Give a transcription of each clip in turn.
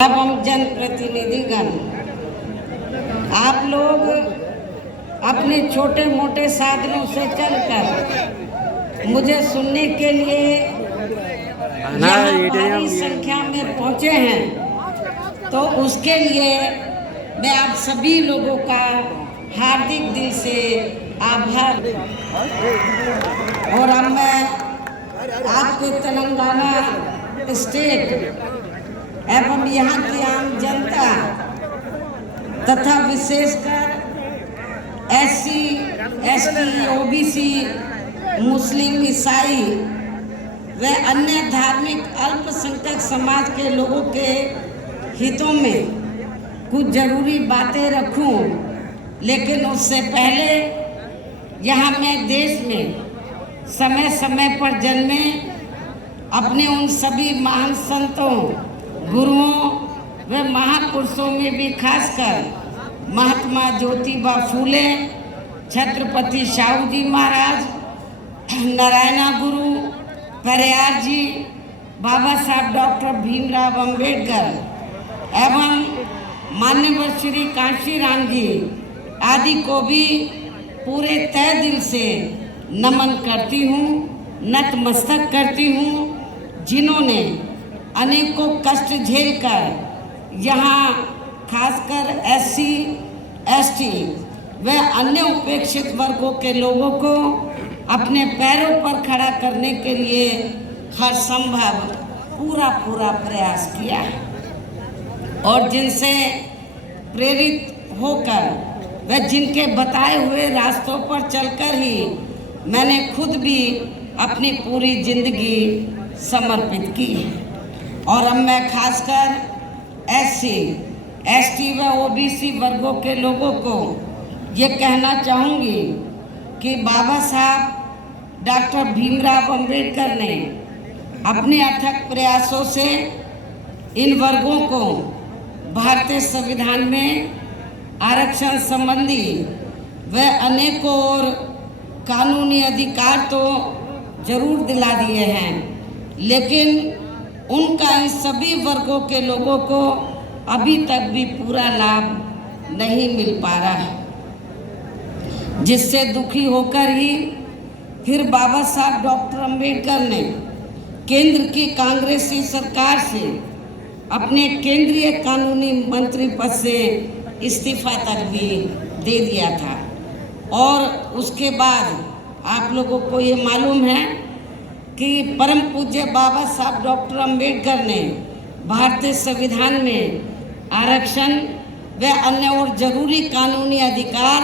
अब हम जनप्रतिनिधिगण, आप लोग अपने छोटे मोटे साधनों से चलकर मुझे सुनने के लिए यहाँ भारी संख्या में पहुँचे हैं, तो उसके लिए मैं आप सभी लोगों का हार्दिक दिल से आभार। और अब मैं आपके तेलंगाना स्टेट एवं यहाँ की आम जनता तथा विशेषकर SC, ST, OBC, मुस्लिम, ईसाई व अन्य धार्मिक अल्पसंख्यक समाज के लोगों के हितों में कुछ जरूरी बातें रखूं, लेकिन उससे पहले यहाँ मैं देश में समय समय पर जन्मे अपने उन सभी महान संतों, गुरुओं व महापुरुषों में भी खासकर महात्मा ज्योतिबा फूले, छत्रपति शाहू जी महाराज, नारायणा गुरु, पेरियार जी, बाबा साहब डॉक्टर भीमराव अंबेडकर एवं माननीय श्री कांशीराम जी आदि को भी पूरे तय दिल से नमन करती हूँ, नतमस्तक करती हूँ, जिन्होंने अनेकों कष्ट झेलकर यहाँ खासकर SC, ST व अन्य उपेक्षित वर्गों के लोगों को अपने पैरों पर खड़ा करने के लिए हर संभव पूरा प्रयास किया है, और जिनसे प्रेरित होकर व जिनके बताए हुए रास्तों पर चलकर ही मैंने खुद भी अपनी पूरी जिंदगी समर्पित की है। और अब मैं खासकर SC, ST व OBC वर्गों के लोगों को ये कहना चाहूँगी कि बाबा साहब डॉक्टर भीमराव अंबेडकर ने अपने अथक प्रयासों से इन वर्गों को भारतीय संविधान में आरक्षण संबंधी व अनेकों और कानूनी अधिकार तो जरूर दिला दिए हैं, लेकिन उनका इन सभी वर्गों के लोगों को अभी तक भी पूरा लाभ नहीं मिल पा रहा है, जिससे दुखी होकर ही फिर बाबा साहब डॉक्टर अंबेडकर ने केंद्र की कांग्रेसी सरकार से अपने केंद्रीय कानूनी मंत्री पद से इस्तीफा तक भी दे दिया था। और उसके बाद आप लोगों को ये मालूम है कि परम पूज्य बाबा साहब डॉक्टर अंबेडकर ने भारतीय संविधान में आरक्षण व अन्य और जरूरी कानूनी अधिकार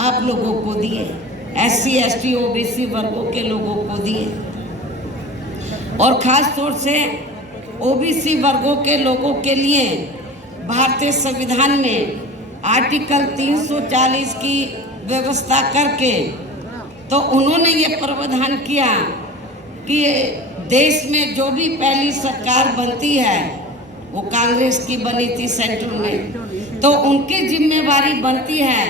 आप लोगों को दिए, SC, ST, OBC वर्गों के लोगों को दिए, और ख़ास तौर से OBC वर्गों के लोगों के लिए भारतीय संविधान में आर्टिकल 340 की व्यवस्था करके तो उन्होंने ये प्रावधान किया कि देश में जो भी पहली सरकार बनती है वो कांग्रेस की बनी थी सेंट्रल में, तो उनकी जिम्मेवारी बनती है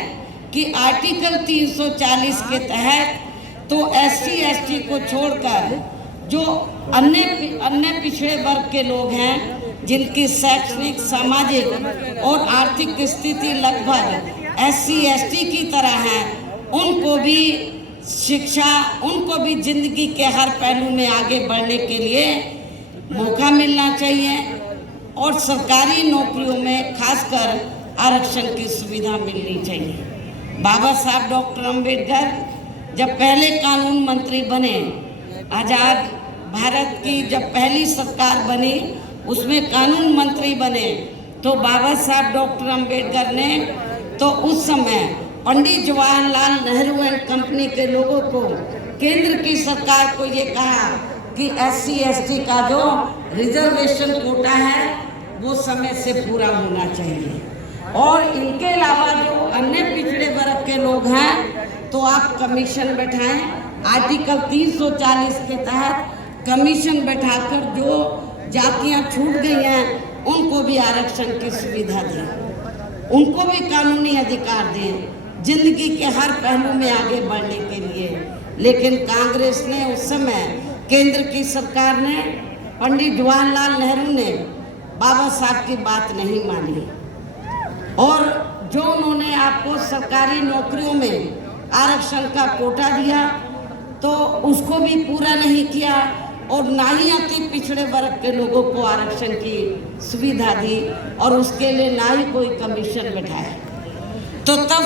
कि आर्टिकल 340 के तहत तो SC, ST को छोड़कर जो अन्य पिछड़े वर्ग के लोग हैं, जिनकी शैक्षणिक, सामाजिक और आर्थिक स्थिति लगभग SC, ST की तरह है, उनको भी शिक्षा, उनको भी जिंदगी के हर पहलू में आगे बढ़ने के लिए मौका मिलना चाहिए, और सरकारी नौकरियों में खासकर आरक्षण की सुविधा मिलनी चाहिए। बाबा साहब डॉक्टर अंबेडकर जब पहले कानून मंत्री बने, आज़ाद भारत की जब पहली सरकार बनी उसमें कानून मंत्री बने, तो बाबा साहब डॉक्टर अंबेडकर ने तो उस समय पंडित जवाहरलाल नेहरू एंड कंपनी के लोगों को, केंद्र की सरकार को ये कहा कि SC, ST का जो रिजर्वेशन कोटा है वो समय से पूरा होना चाहिए, और इनके अलावा जो अन्य पिछड़े वर्ग के लोग हैं तो आप कमीशन बैठाएं, आर्टिकल 340 के तहत कमीशन बैठाकर जो जातियां छूट गई हैं उनको भी आरक्षण की सुविधा दें, उनको भी कानूनी अधिकार दें जिंदगी के हर पहलू में आगे बढ़ने के लिए। लेकिन कांग्रेस ने उस समय, केंद्र की सरकार ने, पंडित जवाहरलाल नेहरू ने बाबा साहब की बात नहीं मानी और जो उन्होंने आपको सरकारी नौकरियों में आरक्षण का कोटा दिया तो उसको भी पूरा नहीं किया और ना ही अति पिछड़े वर्ग के लोगों को आरक्षण की सुविधा दी और उसके लिए ना ही कोई कमीशन बैठाया। तो तब